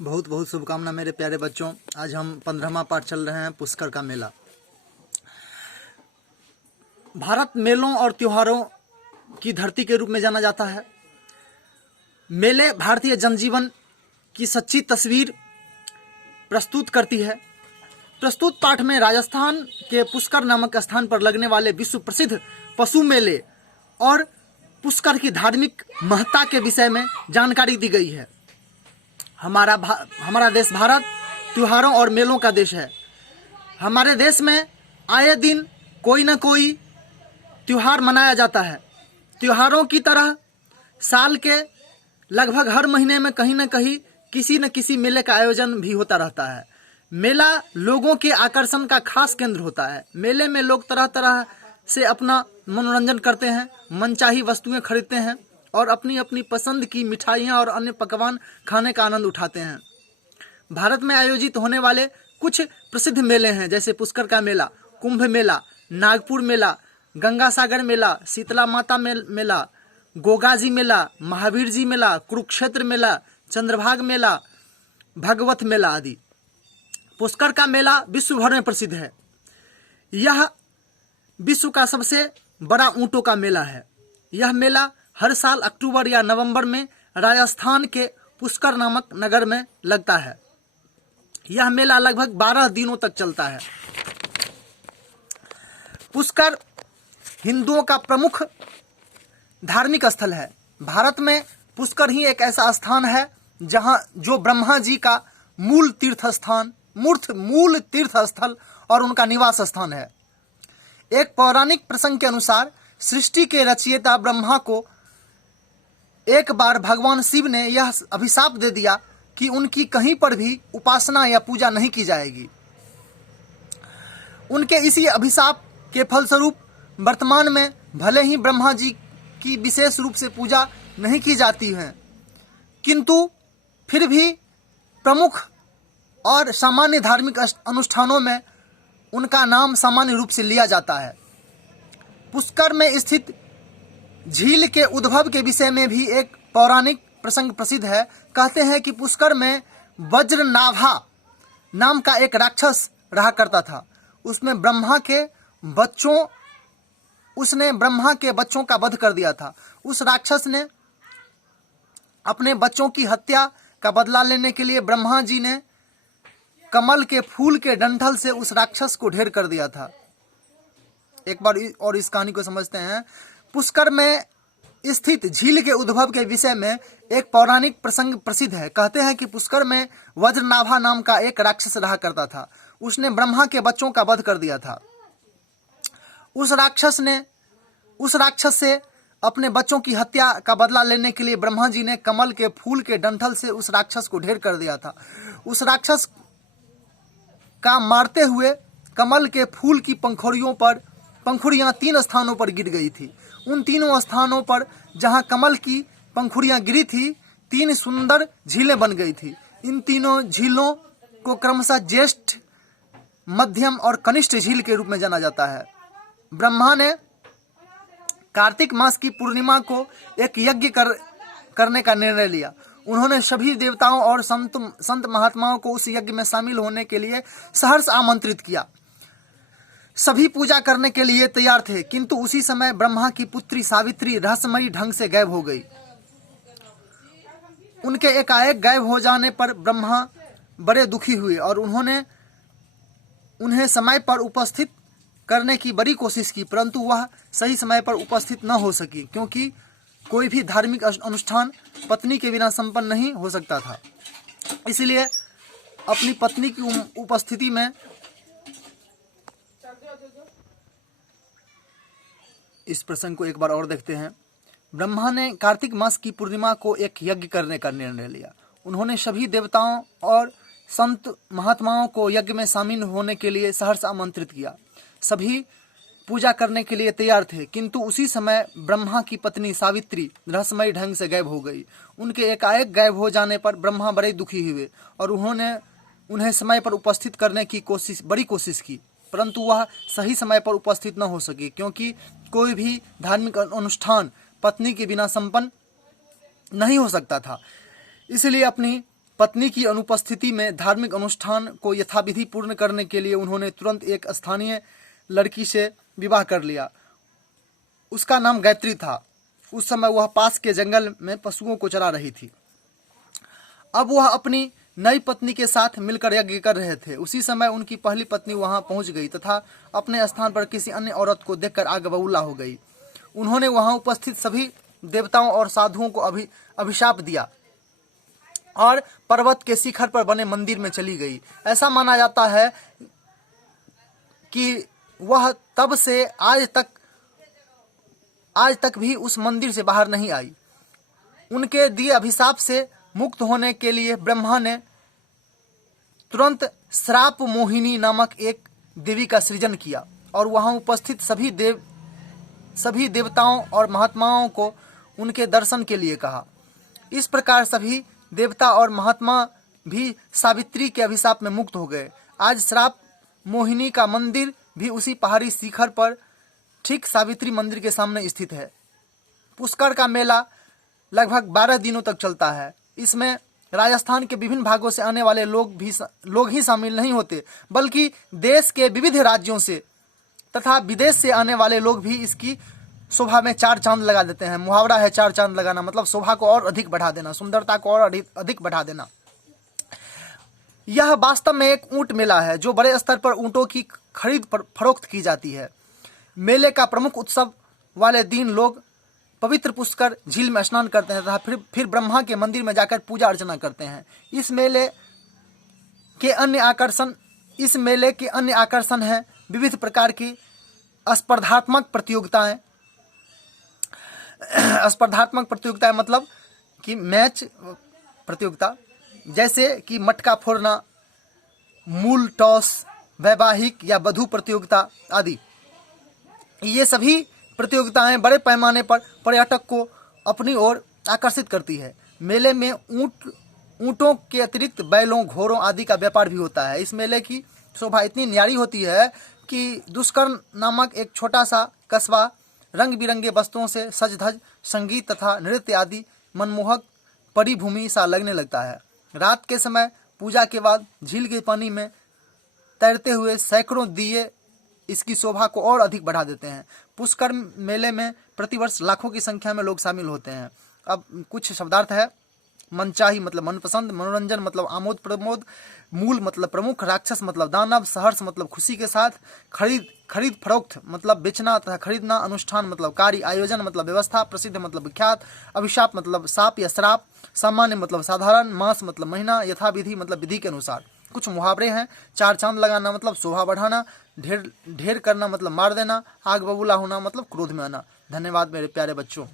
बहुत बहुत शुभकामना मेरे प्यारे बच्चों। आज हम 15वां पाठ चल रहे हैं पुष्कर का मेला। भारत मेलों और त्योहारों की धरती के रूप में जाना जाता है। मेले भारतीय जनजीवन की सच्ची तस्वीर प्रस्तुत करती है। प्रस्तुत पाठ में राजस्थान के पुष्कर नामक स्थान पर लगने वाले विश्व प्रसिद्ध पशु मेले और पुष्कर की धार्मिक महत्ता के विषय में जानकारी दी गई है। हमारा देश भारत त्योहारों और मेलों का देश है। हमारे देश में आए दिन कोई न कोई त्योहार मनाया जाता है। त्योहारों की तरह साल के लगभग हर महीने में कहीं न कहीं किसी न किसी मेले का आयोजन भी होता रहता है। मेला लोगों के आकर्षण का खास केंद्र होता है। मेले में लोग तरह तरह से अपना मनोरंजन करते हैं, मनचाही वस्तुएं खरीदते हैं और अपनी अपनी पसंद की मिठाइयाँ और अन्य पकवान खाने का आनंद उठाते हैं। भारत में आयोजित होने वाले कुछ प्रसिद्ध मेले हैं, जैसे पुष्कर का मेला, कुंभ मेला, नागपुर मेला, गंगा सागर मेला, शीतला माता मेला, गोगाजी मेला, महावीर जी मेला, कुरुक्षेत्र मेला, चंद्रभाग मेला, भगवत मेला आदि। पुष्कर का मेला विश्व भर में प्रसिद्ध है। यह विश्व का सबसे बड़ा ऊंटों का मेला है। यह मेला हर साल अक्टूबर या नवंबर में राजस्थान के पुष्कर नामक नगर में लगता है। यह मेला लगभग 12 दिनों तक चलता है। पुष्कर हिंदुओं का प्रमुख धार्मिक स्थल है। भारत में पुष्कर ही एक ऐसा स्थान है जो ब्रह्मा जी का मूल तीर्थ स्थल और उनका निवास स्थान है। एक पौराणिक प्रसंग के अनुसार सृष्टि के रचयिता ब्रह्मा को एक बार भगवान शिव ने यह अभिशाप दे दिया कि उनकी कहीं पर भी उपासना या पूजा नहीं की जाएगी। उनके इसी अभिशाप के फलस्वरूप वर्तमान में भले ही ब्रह्मा जी की विशेष रूप से पूजा नहीं की जाती है, किंतु फिर भी प्रमुख और सामान्य धार्मिक अनुष्ठानों में उनका नाम सामान्य रूप से लिया जाता है। पुष्कर में स्थित झील के उद्भव के विषय में भी एक पौराणिक प्रसंग प्रसिद्ध है। कहते हैं कि पुष्कर में वज्रनाभा नाम का एक राक्षस रहा करता था। उसने ब्रह्मा के बच्चों का वध कर दिया था। उस राक्षस ने अपने बच्चों की हत्या का बदला लेने के लिए ब्रह्मा जी ने कमल के फूल के डंठल से उस राक्षस को ढेर कर दिया था। एक बार और इस कहानी को समझते हैं। पुष्कर में स्थित झील के उद्भव के विषय में एक पौराणिक प्रसंग प्रसिद्ध है। कहते हैं कि पुष्कर में वज्रनाभा नाम का एक राक्षस रहा करता था। उसने ब्रह्मा के बच्चों का वध कर दिया था। उस राक्षस से अपने बच्चों की हत्या का बदला लेने के लिए ब्रह्मा जी ने कमल के फूल के डंठल से उस राक्षस को ढेर कर दिया था। उस राक्षस का मारते हुए कमल के फूल की पंखुड़ियां 3 स्थानों पर गिर गई थी। उन तीनों स्थानों पर जहां कमल की पंखुड़ियां गिरी थी, 3 सुंदर झीलें बन गई थी। इन तीनों झीलों को क्रमशः ज्येष्ठ, मध्यम और कनिष्ठ झील के रूप में जाना जाता है। ब्रह्मा ने कार्तिक मास की पूर्णिमा को एक यज्ञ करने का निर्णय लिया। उन्होंने सभी देवताओं और संत महात्माओं को उस यज्ञ में शामिल होने के लिए सहर्ष आमंत्रित किया। सभी पूजा करने के लिए तैयार थे, किंतु उसी समय ब्रह्मा की पुत्री सावित्री रहस्यमयी ढंग से गायब हो गई। उनके एकाएक गायब हो जाने पर ब्रह्मा बड़े दुखी हुए और उन्हें समय पर उपस्थित करने की बड़ी कोशिश की, परंतु वह सही समय पर उपस्थित न हो सकी, क्योंकि कोई भी धार्मिक अनुष्ठान पत्नी के बिना संपन्न नहीं हो सकता था। इसलिए अपनी पत्नी की उपस्थिति में इस प्रसंग को एक बार और देखते हैं। ब्रह्मा ने कार्तिक मास की पूर्णिमा को एक यज्ञ करने का निर्णय लिया। उन्होंने सभी देवताओं और संत महात्माओं को यज्ञ में शामिल होने के लिए सहर्ष आमंत्रित किया। सभी पूजा करने के लिए तैयार थे, किंतु उसी समय ब्रह्मा की पत्नी सावित्री रहस्यमयी ढंग से गायब हो गई। उनके एकाएक गायब हो जाने पर ब्रह्मा बड़े दुखी हुए और उन्हें समय पर उपस्थित करने की बड़ी कोशिश की, परंतु वह सही समय पर उपस्थित न हो सकी, क्योंकि कोई भी धार्मिक अनुष्ठान पत्नी के बिना संपन्न नहीं हो सकता था। इसलिए अपनी पत्नी की अनुपस्थिति में धार्मिक अनुष्ठान को यथाविधि पूर्ण करने के लिए उन्होंने तुरंत एक स्थानीय लड़की से विवाह कर लिया। उसका नाम गायत्री था। उस समय वह पास के जंगल में पशुओं को चरा रही थी। अब वह अपनी नई पत्नी के साथ मिलकर यज्ञ कर रहे थे। उसी समय उनकी पहली पत्नी वहां पहुंच गई तथा अपने स्थान पर किसी अन्य औरत को देखकर आग बबूला हो गई। उन्होंने वहां उपस्थित सभी देवताओं और साधुओं को अभिशाप दिया और पर्वत के शिखर पर बने मंदिर में चली गई। ऐसा माना जाता है कि वह तब से आज तक भी उस मंदिर से बाहर नहीं आई। उनके दिए अभिशाप से मुक्त होने के लिए ब्रह्मा ने तुरंत श्राप मोहिनी नामक एक देवी का सृजन किया और वहां उपस्थित सभी देवताओं और महात्माओं को उनके दर्शन के लिए कहा। इस प्रकार सभी देवता और महात्मा भी सावित्री के अभिशाप में मुक्त हो गए। आज श्राप मोहिनी का मंदिर भी उसी पहाड़ी शिखर पर ठीक सावित्री मंदिर के सामने स्थित है। पुष्कर का मेला लगभग 12 दिनों तक चलता है। इसमें राजस्थान के विभिन्न भागों से आने वाले लोग ही शामिल नहीं होते, बल्कि देश के विविध राज्यों से तथा विदेश से आने वाले लोग भी इसकी शोभा में चार चांद लगा देते हैं। मुहावरा है चार चांद लगाना, मतलब शोभा को और अधिक बढ़ा देना, सुंदरता को और अधिक बढ़ा देना। यह वास्तव में एक ऊंट मेला है जो बड़े स्तर पर ऊंटों की खरीद फरोख्त की जाती है। मेले का प्रमुख उत्सव वाले दिन लोग पवित्र पुष्कर झील में स्नान करते हैं तथा फिर ब्रह्मा के मंदिर में जाकर पूजा अर्चना करते हैं। इस मेले के अन्य आकर्षण हैं विविध प्रकार की स्पर्धात्मक प्रतियोगिताएं मतलब कि मैच प्रतियोगिता, जैसे कि मटका फोड़ना, मूल टॉस, वैवाहिक या वधू प्रतियोगिता आदि। ये सभी प्रतियोगिताएं बड़े पैमाने पर पर्यटक को अपनी ओर आकर्षित करती है। मेले में ऊंटों के अतिरिक्त बैलों, घोड़ों आदि का व्यापार भी होता है। इस मेले की शोभा इतनी न्यारी होती है कि दुष्कर्म नामक एक छोटा सा कस्बा रंग बिरंगे वस्त्रों से सज धज संगीत तथा नृत्य आदि मनमोहक परिभूमि सा लगने लगता है। रात के समय पूजा के बाद झील के पानी में तैरते हुए सैकड़ों दिए इसकी शोभा को और अधिक बढ़ा देते हैं। पुष्कर मेले में प्रतिवर्ष लाखों की संख्या में लोग शामिल होते हैं। अब कुछ शब्दार्थ है। मनचाही मतलब मनपसंद, मनोरंजन मतलब आमोद प्रमोद, मूल मतलब प्रमुख, राक्षस मतलब दानव, सहर्ष मतलब खुशी के साथ, खरीद फरोख्त मतलब बेचना तथा खरीदना, अनुष्ठान मतलब कार्य, आयोजन मतलब व्यवस्था, प्रसिद्ध मतलब विख्यात, अभिशाप मतलब साप या श्राप, सामान्य मतलब साधारण, मास मतलब महीना, यथाविधि मतलब विधि के अनुसार। कुछ मुहावरे हैं। चार चांद लगाना मतलब शोभा बढ़ाना, ढेर करना मतलब मार देना, आग बबूला होना मतलब क्रोध में आना। धन्यवाद मेरे प्यारे बच्चों।